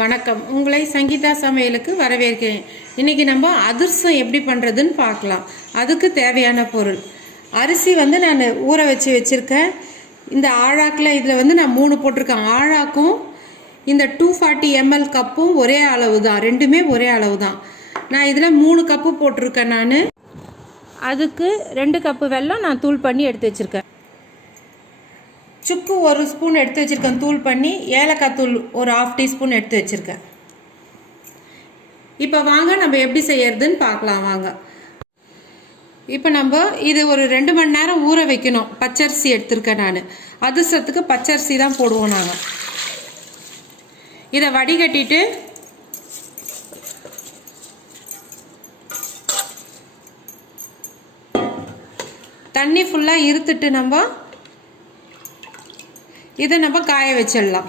வணக்கம். உங்களை சங்கீதா சமையலுக்கு வரவேற்கிறேன். இன்றைக்கி நம்ம அதிரசம் எப்படி பண்ணுறதுன்னு பார்க்கலாம். அதுக்கு தேவையான பொருள் அரிசி நான் ஊற வச்சுருக்கேன். இந்த ஆழாக்கில் இதில் நான் 3 போட்டிருக்கேன். ஆழாக்கும் இந்த 240 ml கப்பும் ஒரே அளவு தான், ரெண்டுமே ஒரே அளவு தான். நான் இதில் 3 கப்பு போட்டிருக்கேன். நான் அதுக்கு 2 கப்பு வெல்லம் நான் தூள் பண்ணி எடுத்து வச்சுருக்கேன். சுக்கு 1 ஸ்பூன் எடுத்து வச்சுருக்கேன் தூள் பண்ணி. ஏலக்காய் தூள் ஒரு 1/2 டீஸ்பூன் எடுத்து வச்சுருக்கேன். இப்போ வாங்க நம்ம எப்படி செய்யறதுன்னு பார்க்கலாம். வாங்க. இப்போ நம்ம இது ஒரு 2 மணி நேரம் ஊற வைக்கணும். பச்சரிசி எடுத்திருக்கேன் நான். அதிரசத்துக்கு பச்சரிசி தான் போடுவோம் நாங்கள். இதை வடிகட்டிட்டு தண்ணி ஃபுல்லாக இருத்துட்டு இதை நம்ம காய வச்சிடலாம்.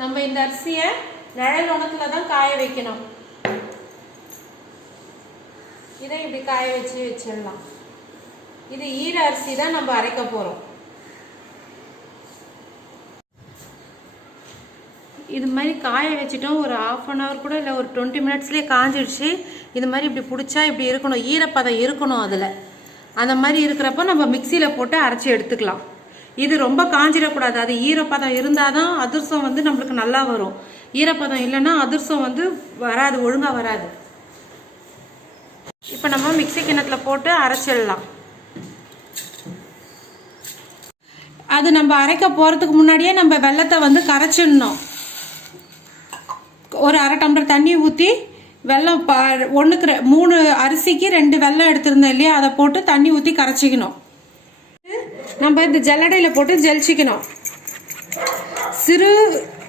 நம்ம இந்த அரிசியை நிழல் உணத்துல தான் காய வைக்கணும். இதை இப்படி காய வச்சிடலாம். இது ஈர அரிசி தான் நம்ம அரைக்க போறோம். இது மாதிரி காய வச்சுட்டோம். ஒரு 1/2 hour கூட இல்லை, ஒரு 20 minutesலேயே காஞ்சிடுச்சு. இது மாதிரி இப்படி பிடிச்சா இப்படி இருக்கணும், ஈரப்பதம் இருக்கணும் அதில். அந்த மாதிரி இருக்கிறப்ப நம்ம மிக்சியில் போட்டு அரைச்சி எடுத்துக்கலாம். இது ரொம்ப காஞ்சிடக்கூடாது. அது ஈரப்பதம் இருந்தால் தான் அதிரசம் நம்மளுக்கு நல்லா வரும். ஈரப்பதம் இல்லைன்னா அதிரசம் வராது, ஒழுங்காக வராது. இப்போ நம்ம மிக்சி கிண்ணத்தில் போட்டு அரைச்சிடலாம். அது நம்ம அரைக்க போகிறதுக்கு முன்னாடியே நம்ம வெல்லத்தை கரைச்சிடணும். ஒரு 1/2 டம்ளர் தண்ணி ஊற்றி வெல்லம் 3 அரிசிக்கு 2 வெல்லம் எடுத்திருந்தோம் இல்லையா, அதை போட்டு தண்ணி ஊற்றி கரைச்சிக்கணும். நம்ம இந்த ஜல்லடையில் போட்டு ஜலிச்சிக்கணும். சிறு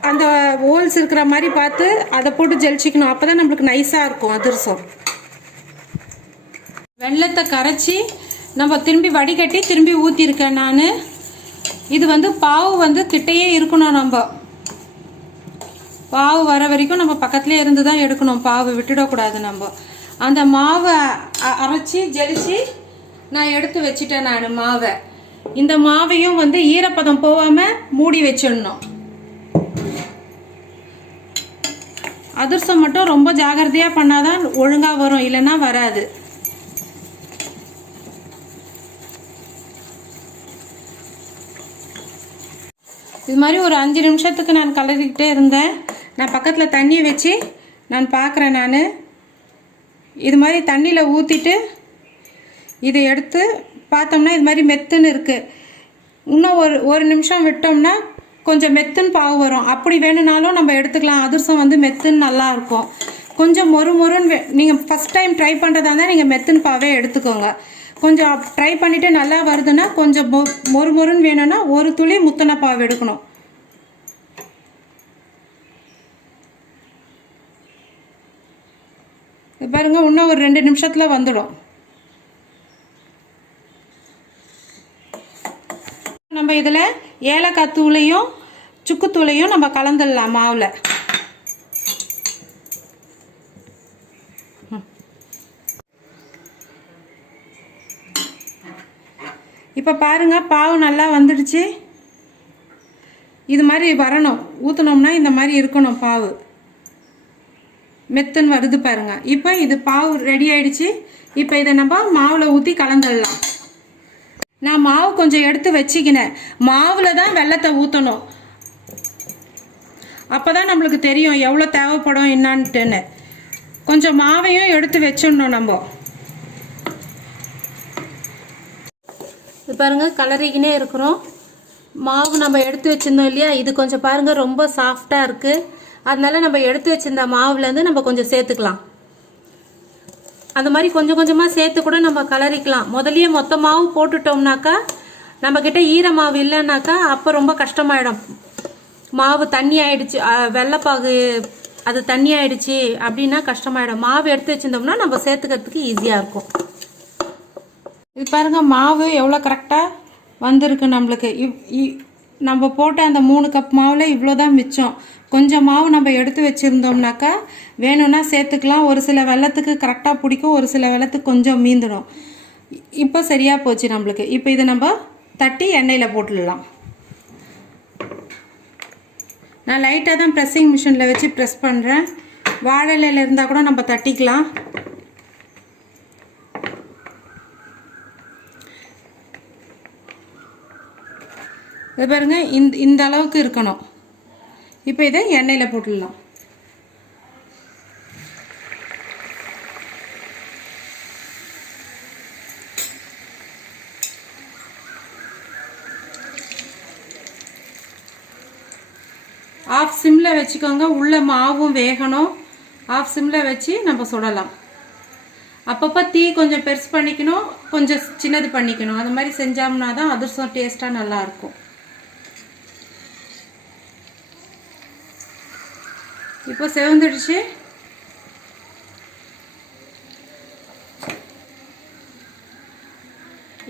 அந்த ஹோல்ஸ் இருக்கிற மாதிரி பார்த்து அதை போட்டு ஜலிச்சிக்கணும். அப்போ தான் நம்மளுக்கு நைஸாக இருக்கும் அதிரசம். வெல்லத்தை கரைச்சி நம்ம திரும்பி வடிகட்டி திரும்பி ஊற்றிருக்கேன் நான். இது பாவு கிட்டையே இருக்கணும். நம்ம பாவு வர வரைக்கும் நம்ம பக்கத்துலேயே இருந்து தான் எடுக்கணும். பாவு விட்டுடக்கூடாது. நம்ம அந்த மாவை அரைச்சி ஜலிச்சு நான் எடுத்து வச்சிட்டேன். நான் மாவை, இந்த மாவையும் ஈரப்பதம் போகாமல் மூடி வச்சிடணும். அதிரசம் மட்டும் ரொம்ப ஜாகிரதையாக பண்ணாதான் ஒழுங்காக வரும், இல்லைன்னா வராது. இது மாதிரி ஒரு 5 நிமிஷத்துக்கு நான் கலரிக்கிட்டே இருந்தேன். நான் பக்கத்தில் தண்ணி வச்சு நான் பார்க்குறேன். நான் இது மாதிரி தண்ணியில் ஊற்றிட்டு இதை எடுத்து பார்த்தோம்னா இது மாதிரி மெத்துன்னு இருக்குது. இன்னும் ஒரு நிமிஷம் விட்டோம்னா கொஞ்சம் மெத்துன்னு பாவு வரும். அப்படி வேணும்னாலும் நம்ம எடுத்துக்கலாம். அதிரசம் மெத்துன்னு நல்லா இருக்கும். கொஞ்சம் மொறுன்னு நீங்கள் ஃபஸ்ட் டைம் ட்ரை பண்ணுறதா இருந்தால் நீங்கள் மெத்துன்னு பாவே எடுத்துக்கோங்க. கொஞ்சம் ட்ரை பண்ணிவிட்டு நல்லா வருதுன்னா கொஞ்சம் மொறுன்னு வேணும்னா ஒரு துளி முத்தின பாவு எடுக்கணும். பாருங்க, இன்னும் ஒரு 2 நிமிஷத்தில் வந்துடும். நம்ம இதில் ஏலக்காய் தூளையும் சுக்குத்தூளையும் நம்ம கலந்துடலாம் மாவில். இப்போ பாருங்க, பாவு நல்லா வந்துடுச்சு. இது மாதிரி வரணும். ஊற்றினோம்னா இந்த மாதிரி இருக்கணும். பாவு மெத்துன்னு வருது பாருங்க. இப்போ இது பாவு ரெடி ஆயிடுச்சு. இப்போ இதை நம்ம மாவில் ஊற்றி கலந்துடலாம். நான் மாவு கொஞ்சம் எடுத்து வச்சுக்கினேன். மாவில் தான் வெல்லத்தை ஊற்றணும். அப்போ தான் நம்மளுக்கு தெரியும் எவ்வளோ தேவைப்படும் என்னான்ட்டுன்னு. கொஞ்சம் மாவையும் எடுத்து வச்சிடணும். நம்ம இது பாருங்கள், கலரிக்கினே இருக்கிறோம். மாவு நம்ம எடுத்து வச்சுருந்தோம் இல்லையா, இது கொஞ்சம் பாருங்கள் ரொம்ப சாஃப்டாக இருக்குது. அதனால நம்ம எடுத்து வச்சிருந்த மாவுலேருந்து நம்ம கொஞ்சம் சேர்த்துக்கலாம். அந்த மாதிரி கொஞ்சம் கொஞ்சமாக சேர்த்து கூட நம்ம கலரிக்கலாம். முதலியே மொத்த மாவு போட்டுட்டோம்னாக்கா நம்மக்கிட்ட ஈர மாவு இல்லைன்னாக்கா அப்போ ரொம்ப கஷ்டமாயிடும். மாவு தண்ணி ஆயிடுச்சு, வெள்ளைப்பாகு அது தண்ணி ஆயிடுச்சு அப்படின்னா கஷ்டமாயிடும். மாவு எடுத்து வச்சிருந்தோம்னா நம்ம சேர்த்துக்கிறதுக்கு ஈஸியாக இருக்கும். இது பாருங்க, மாவு எவ்வளோ கரெக்டாக வந்திருக்கு நம்மளுக்கு. நம்ம போட்ட அந்த 3 கப் மாவில் இவ்வளோதான் மிச்சம். கொஞ்சம் மாவு நம்ம எடுத்து வச்சுருந்தோம்னாக்கா வேணும்னா சேர்த்துக்கலாம். ஒரு சில வெல்லத்துக்கு கரெக்டாக பிடிக்கும், ஒரு சில வெல்லத்துக்கு கொஞ்சம் மீந்துடும். இப்போ சரியாக போச்சு நம்மளுக்கு. இப்போ இதை நம்ம தட்டி எண்ணெயில் போட்டுடலாம். நான் லைட்டாக தான் ப்ரெஸ்ஸிங் மிஷினில் வச்சு ப்ரெஸ் பண்ணுறேன். வாழை இலையில இருந்தால் கூட நம்ம தட்டிக்கலாம். இது பாருங்க, இந்த அளவுக்கு இருக்கணும். இப்போ இதை எண்ணெயில் போட்டுடலாம். ஆஃப் சிம்மில் வச்சுக்கோங்க. உள்ள மாவும் வேகணும். ஆஃப் சிம்மில் வச்சு நம்ம சுடலாம். அப்பப்போ தீ கொஞ்சம் பெருசு பண்ணிக்கணும், கொஞ்சம் சின்னது பண்ணிக்கணும். அது மாதிரி செஞ்சோம்னா தான் அதிரசம் டேஸ்ட்டாக நல்லாயிருக்கும். இப்போ செவந்துடுச்சு.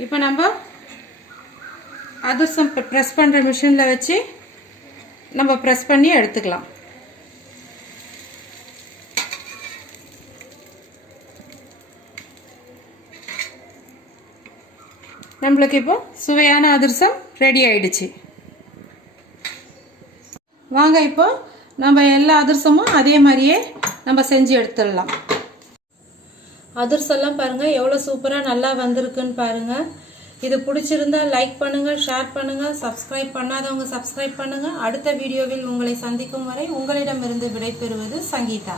இப்போ நம்ம அதிரசம் ப்ரெஸ் பண்ணுற மிஷினில் வச்சு நம்ம ப்ரெஸ் பண்ணி எடுத்துக்கலாம். நம்மளுக்கு இப்போ சுவையான அதிரசம் ரெடி ஆயிடுச்சு. வாங்க இப்போ நம்ம எல்லா அதிரசமும் அதே மாதிரியே நம்ம செஞ்சு எடுத்துடலாம். அதிரசம்லாம் பாருங்கள் எவ்வளோ சூப்பராக நல்லா வந்திருக்குன்னு பாருங்கள். இது பிடிச்சிருந்தா லைக் பண்ணுங்கள், ஷேர் பண்ணுங்கள், சப்ஸ்கிரைப் பண்ணாதவங்க சப்ஸ்கிரைப் பண்ணுங்கள். அடுத்த வீடியோவில் உங்களை சந்திக்கும் வரை உங்களிடமிருந்து விடைபெறுவது சங்கீதா.